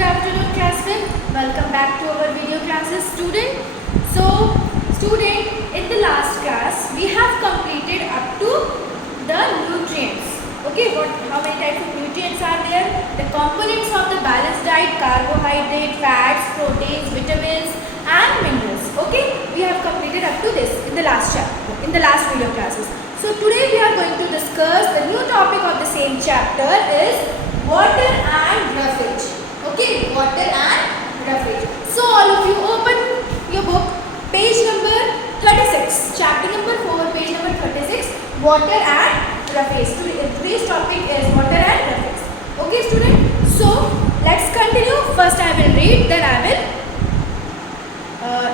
good afternoon classmate. Welcome back to our video classes student. So student, in the last class we have completed up to the nutrients. Okay, how many types of nutrients are there? The components of the balanced diet: carbohydrate, fats, proteins, vitamins and minerals. Okay, we have completed up to this in the last chapter, in the last video classes. So today we are going to discuss the new topic of the same chapter is water and roughage. Okay, water and roughage. So all of you open your book, page number 36, chapter number 4, page number 36, water and roughage. Today's topic is water and roughage. Okay student, so let's continue. First I will read, then I will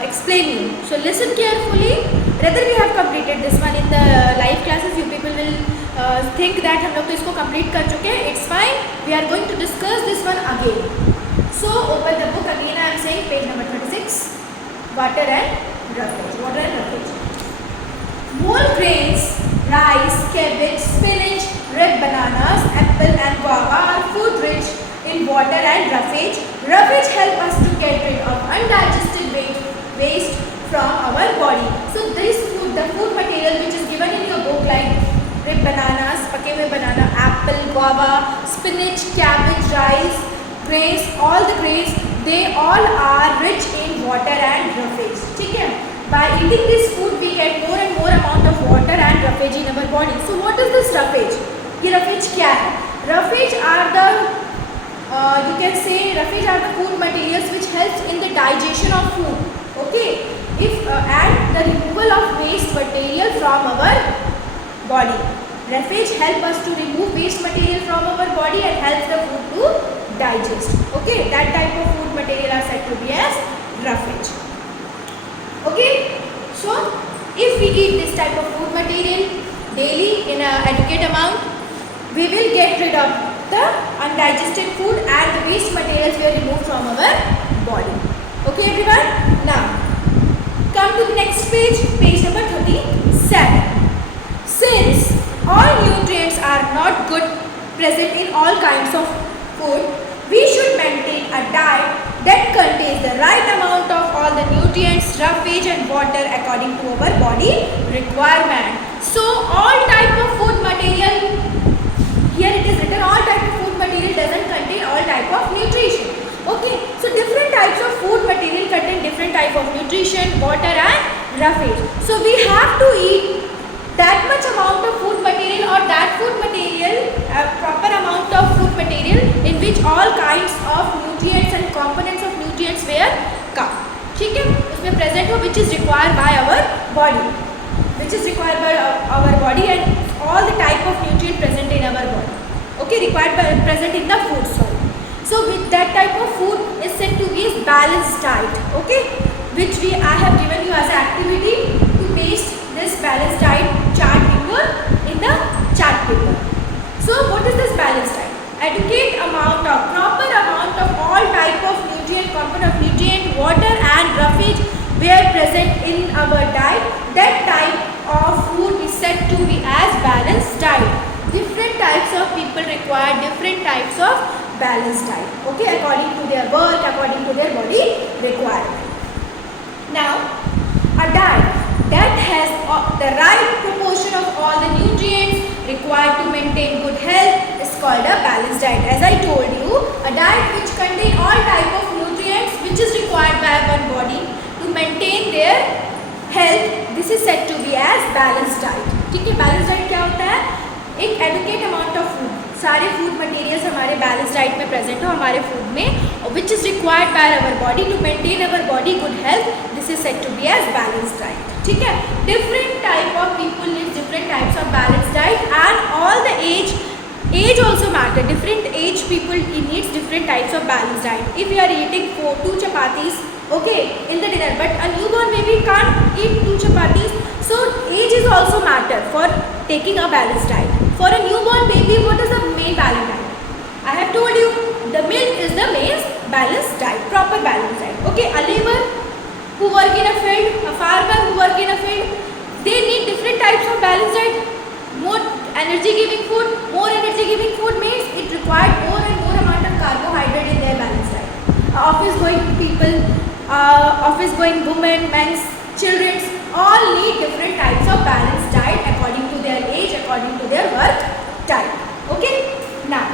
explain you. So listen carefully. Rather we have completed this one in the live classes. You people will think that हम लोग तो इसको complete कर चुके हैं. It's fine. We are going to discuss this one again. So open the book again. I am saying page number 36. Water and roughage. Water and roughage. Whole grains, rice, cabbage, spinach, red bananas, apple and guava are food rich in water and roughage. Roughage help us to get rid of undigested waste from our body. So this food, the food material which is given in your book like red bananas, पके हुए banana, apple, guava, spinach, cabbage, rice, grains, all the grains, they all are rich in water and roughage. ठीक है? By eating this food, we get more and more amount of water and roughage in our body. So what is this roughage? ये roughage क्या है? Roughage are the you can say roughage are the food materials which helps in the digestion of food. Okay? And the removal of waste material from our body. Roughage help us to remove waste material from our body and helps the food to digest. Okay, that type of food material are said to be as roughage. Okay, so if we eat this type of food material daily in an adequate amount, we will get rid of the undigested food and the waste materials were removed from our body. Okay everyone, now come to the next page, page number 37. Since all nutrients are not good present in all kinds of food, we should maintain a diet that contains the right amount of all the nutrients, roughage and water according to our body requirement. So all type of food material, here it is written all type of food material doesn't contain all type of nutrition. Okay, so different types of food material contain different type of nutrition, water and roughage. So we have to eat that much amount of food material or that food material, proper amount of food material in which all kinds of nutrients and components of nutrients were come. ठीक है, उसमें present हो which is required by our body, which is required by our body and all the type of nutrient present in our body. Okay, required by present in the food. Sorry. So with that type of food is said to be balanced diet. Okay, which I have given you as an activity to paste this balanced diet chart in the chart paper. So what is this balanced diet? Adequate amount of, proper amount of all type of nutrient, component of nutrient, water and roughage were present in our diet. That type of food is said to be as balanced diet. Different types of people require different types of balanced diet. Okay, according to their work, according to their body requirement. Now, a diet that has the right proportion of all the nutrients required to maintain good health is called a balanced diet. As I told you, a diet which contains all type of nutrients which is required by one body to maintain their health, this is said to be as balanced diet. ठीक है, balanced diet क्या होता है? एक adequate amount of food, सारे food materials हमारे balanced diet में present हो हमारे food में, which is required by our body to maintain our body good health. This is said to be as balanced diet. ठीक है, different type of people live different types of balanced diet and all the age also matter. Different age people needs different types of balanced diet. If you are eating 2 chapatis, okay, in the dinner, but a newborn baby can't eat 2 chapatis, so age is also matter for taking a balanced diet. For a newborn baby, what is the main balanced diet? I have told you, the milk is the main balanced diet, proper balanced diet. Okay, a laborer who work in a field, a farmer who work in a field, they need different types of balanced diet. More energy giving food means it required more and more amount of carbohydrate in their balanced diet. office going people, office going women, men, children, all need different types of balanced diet according to their age, according to their work type. Okay, now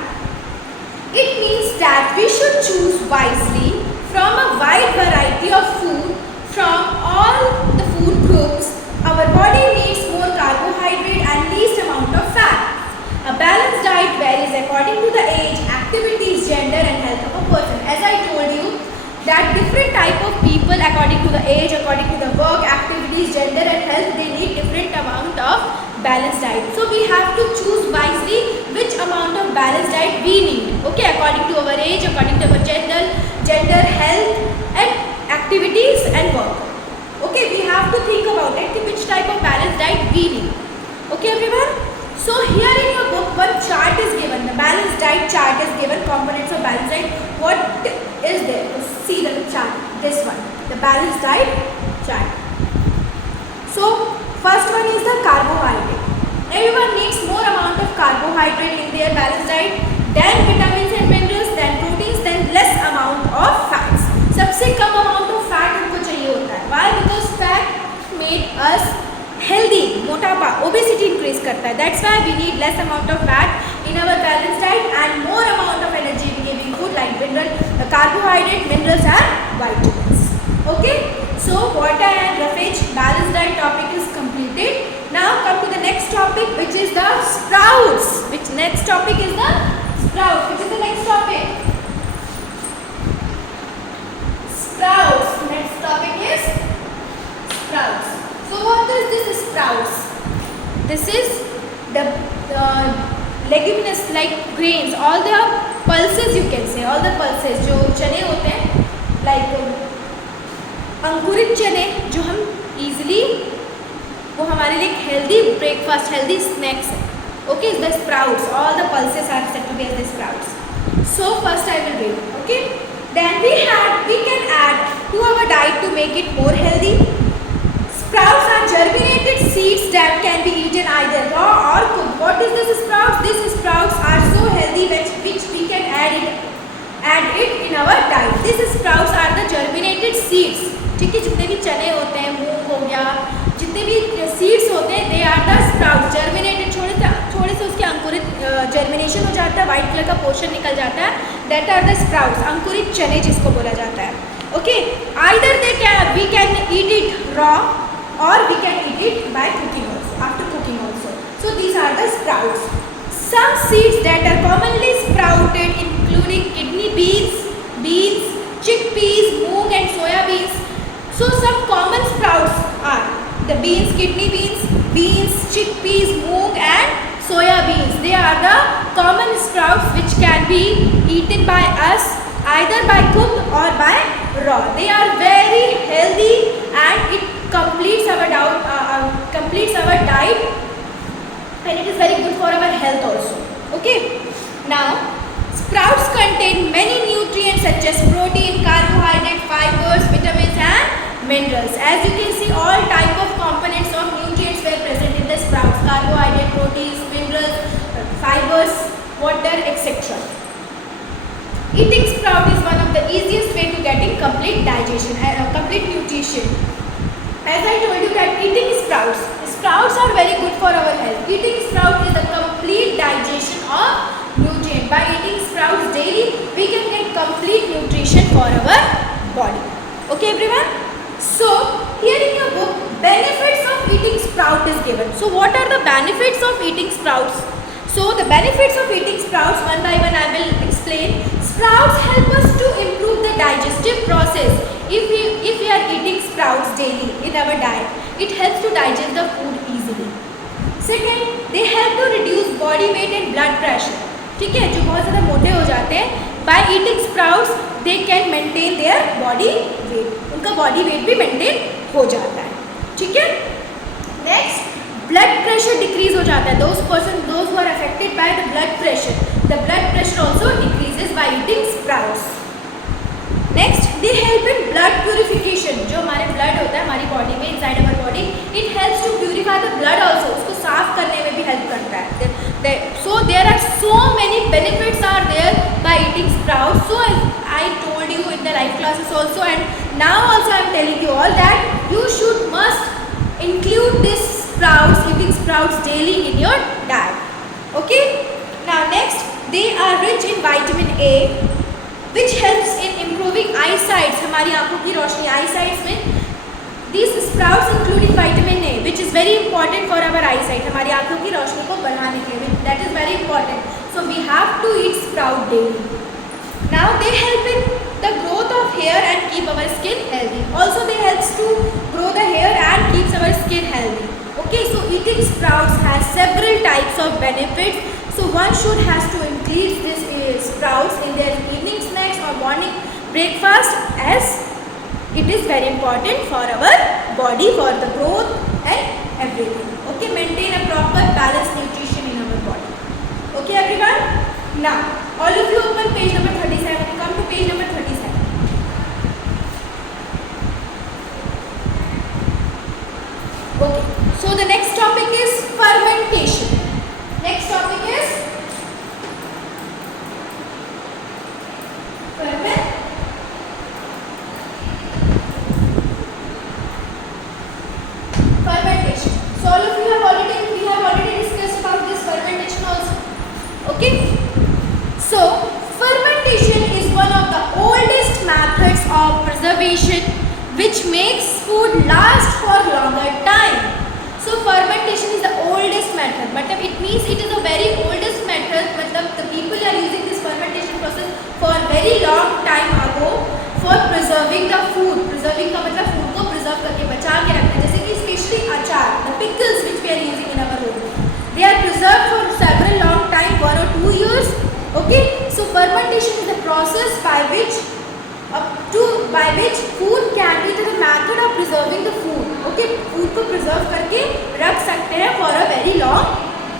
it means that we should choose wisely from a wide variety of food from all the food groups. Our body needs more carbohydrate and least amount of fat. A balanced diet varies according to the age, activities, gender and health of a person. As I told you that different type of people according to the age, according to the work, activities, gender and health, they need different amount of balanced diet. So we have to choose wisely which amount of balanced diet we need. Okay, according to our age, according to our gender, health and activities and work. Okay, we have to think about it, which type of balanced diet we need. Okay everyone, so here in your book one chart is given, the balanced diet chart is given, components of balanced diet. What is there? See the chart, this one, the balanced diet chart. So first one is the carbohydrate. Everyone needs more amount of carbohydrate in their balanced diet, then vitamins and minerals, then proteins, then less amount of fats. सबसे कम amount of fat हमको चाहिए होता है. Why? Because fat made us healthy. मोटापा, obesity increase करता है. That's why we need less amount of fat in our balanced diet and more amount of energy giving food like mineral, carbohydrate, minerals and vitamins. Okay. So water and roughage balanced diet topic is completed. Now come to the next topic, which is the sprouts. Which next topic is the sprouts. Which is the next topic? Sprouts. Next topic is sprouts. So what is this sprouts? This is the leguminous like grains, all the pulses you can say, all the pulses जो चने होते हैं, like अंकुरित चने जो हम easily वो हमारे लिए हेल्दी ब्रेकफास्ट, हेल्दी स्नैक्स है. Okay, the sprouts, all the pulses are said to be as the sprouts. So first I will read. Okay, then we can add to our diet to make it more healthy. Sprouts are germinated seeds that can be eaten either raw or cooked. What is this sprouts? These sprouts are so healthy which we can add it in our diet. These sprouts are the germinated seeds. ठीक है, जितने भी चने होते हैं, मूंग हो गया, जितने भी सीड्स होते हैं, they are the sprouts. Germinated, थोड़े से उसके अंकुरित जर्मिनेशन हो जाता है, वाइट कलर का पोर्शन निकल जाता है, दैट आर द स्प्राउट्स, अंकुरित चने जिसको बोला जाता है. Okay, either we can eat it raw or we can eat it by cooking also, after cooking also. So these are the sprouts. Some seeds that are commonly sprouted including kidney beans, chickpeas, moong and soya beans. So some common sprouts are the beans, kidney beans, chickpeas, moong and soya beans. They are the common sprouts which can be eaten by us either by cooked or by raw. They are very healthy and it completes our diet and it is very good for our health also. Okay, now sprouts contain many nutrients such as protein, carbohydrate, fibers, vitamins and minerals. As you can see, all type of components of nutrients were present in the sprouts: carbohydrate, proteins, minerals, fibers, water, etc. Eating sprout is one of the easiest way to getting complete digestion, complete nutrition. As I told you that eating sprouts are very good for our health. Eating sprout is a complete digestion of nutrient. By eating sprouts daily, we can get complete nutrition for our body. Okay everyone? So here in your book, benefits of eating sprout is given. So what are the benefits of eating sprouts? So the benefits of eating sprouts, one by one I will explain. Sprouts help us to improve the digestive process. If we are eating sprouts daily in our diet, it helps to digest the food easily. Second, they help to reduce body weight and blood pressure. ठीक है, जो बहुत ज़्यादा मोटे हो जाते हैं, by eating sprouts they can maintain their body weight. उनका body weight भी maintain हो जाता है. ठीक है. Next, blood pressure decrease हो जाता है. Those who are affected by the blood pressure also decreases by eating sprouts. Next, they help in blood purification. जो हमारे blood होता है हमारी body में, inside our body, it helps to purify the blood also. उसको साफ करने में भी help करता है. So there are so many benefits are there by eating sprouts. So I told you in the live classes also, and now also I am telling you all that you should must include this sprouts, eating sprouts daily in your diet. Okay. Now next, they are rich in vitamin A, which helps in improving eyesight. हमारी आंखों की रोशनी, eyesight में these sprouts including vitamin A, which is very important for our eyesight. हमारी आंखों की रोशनी को बढ़ाने के लिए, that is very important. So we have to eat sprout daily. Now they help in the growth of hair and keep our skin healthy. Also they helps to grow the hair and keeps our skin healthy. Okay, so eating sprouts has several types of benefits. So one should has to include this sprouts in their evening snacks or morning breakfast, as it is very important for our body, for the growth and everything. Okay, maintain a proper balanced nutrition in our body. Okay everyone. Now all of you open page number 37. Come to page number 37. Okay, so the next topic is fermentation. Next topic is fermentation. So all of you we have already discussed about this fermentation also. Okay. So fermentation is one of the oldest methods of preservation which makes food last for longer time. So fermentation is the oldest method. मतलब it means it is a very oldest method. मतलब the people are using this fermentation process for very long time ago for preserving the food. Preserving का मतलब food को preserve करके बचा के रखना. जैसे कि especially अचार, the pickles which we are using in our home, they are preserved for several long time, 1 or 2 years. Okay, so fermentation is the process by which food can be the method of preserving the food. Okay, food को preserve करके रख सकते हैं for a very long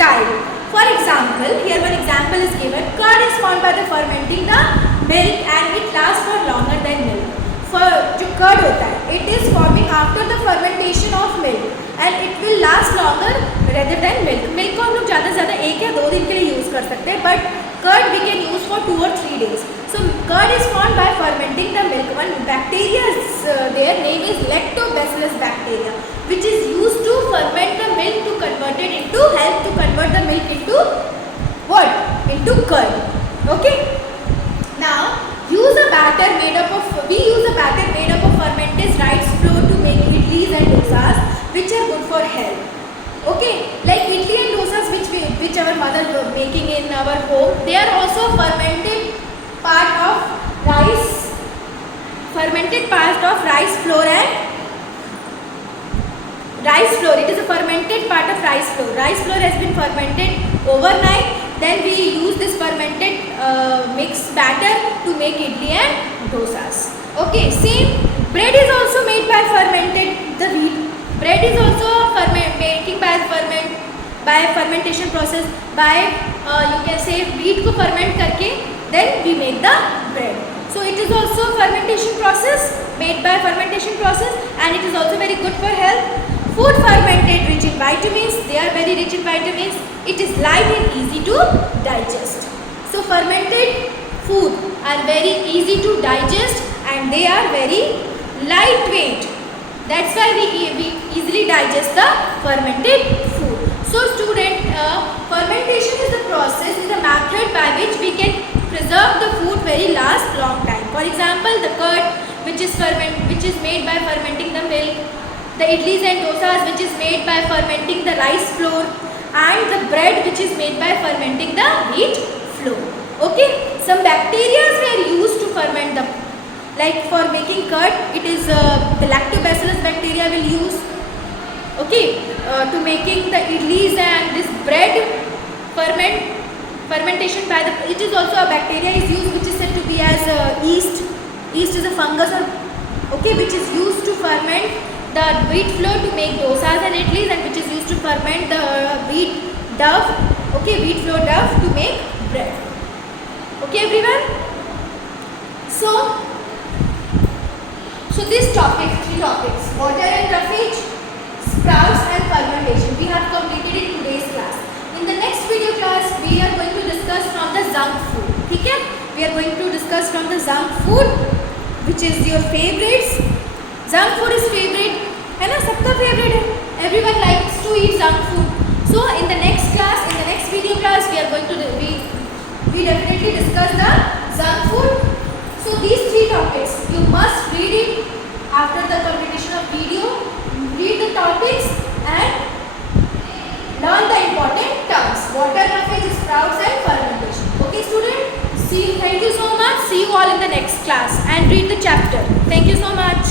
time. For example, here one example is given. Curd is formed by the fermenting the milk and it lasts for longer than milk. For जो curd होता है, it is forming after the fermentation of milk and it will last longer rather than milk. Milk को हम लोग ज़्यादा से ज़्यादा 1 या 2 दिन के लिए use कर सकते हैं, but curd we can use for 2 or 3 days. So curd is formed by fermenting the milk. One bacteria is their name is lactobacillus bacteria, which is used to ferment the milk to convert it into help to convert the milk into what? Into curd. Okay. Now we use a batter made up of fermented rice flour to make idlis and dosas, which are good for health. Okay, like idli and dosas which our mother were making in our home, they are also fermented part of rice flour and rice flour. It is a fermented part of rice flour. Rice flour has been fermented overnight. Then we use this fermented mixed batter to make idli and dosas. Okay, same bread is also made by fermented the wheat. Bread is also making by fermentation process. By you can say wheat को ferment करके then we make the bread. So it is also fermentation process, made by fermentation process, and it is also very good for health. Food fermented rich in vitamins. They are very rich in vitamins. It is light and easy to digest. So fermented food are very easy to digest and they are very lightweight. That's why we easily digest the fermented food. So student, fermentation is the process, is the method by which we can preserve the food very long time. For example, the curd which is made by fermenting the milk, the idlis and dosas which is made by fermenting the rice flour, and the bread which is made by fermenting the wheat flour. Okay, some bacteria were used to ferment the, like for making curd, it is the lactobacillus bacteria will use. Okay, to making the idlis and this bread fermentation by the, it is also a bacteria is used which is said to be as yeast. Yeast is a fungus or okay, which is used to ferment the wheat flour to make dosas and idlis, and which is used to ferment the wheat dough, okay, wheat flour dough to make bread. Okay everyone, so this topic, 3 topics, water and roughage, sprouts and fermentation, we have completed in today's class. In the next video class we are going to discuss from the junk food. Okay, we are going to discuss from on the junk food, which is your favorites. Junk food is favorite, है ना, सबका favorite है. Everyone likes to eat junk food. So in the next class, in the next video class, we are going to we definitely discuss the junk food. So these 3 topics you must read it after the completion of video. Read the topics and learn the important terms: water roughage, sprouts and fermentation. Okay student, thank you so much. See you all in the next class and read the chapter. Thank you so much.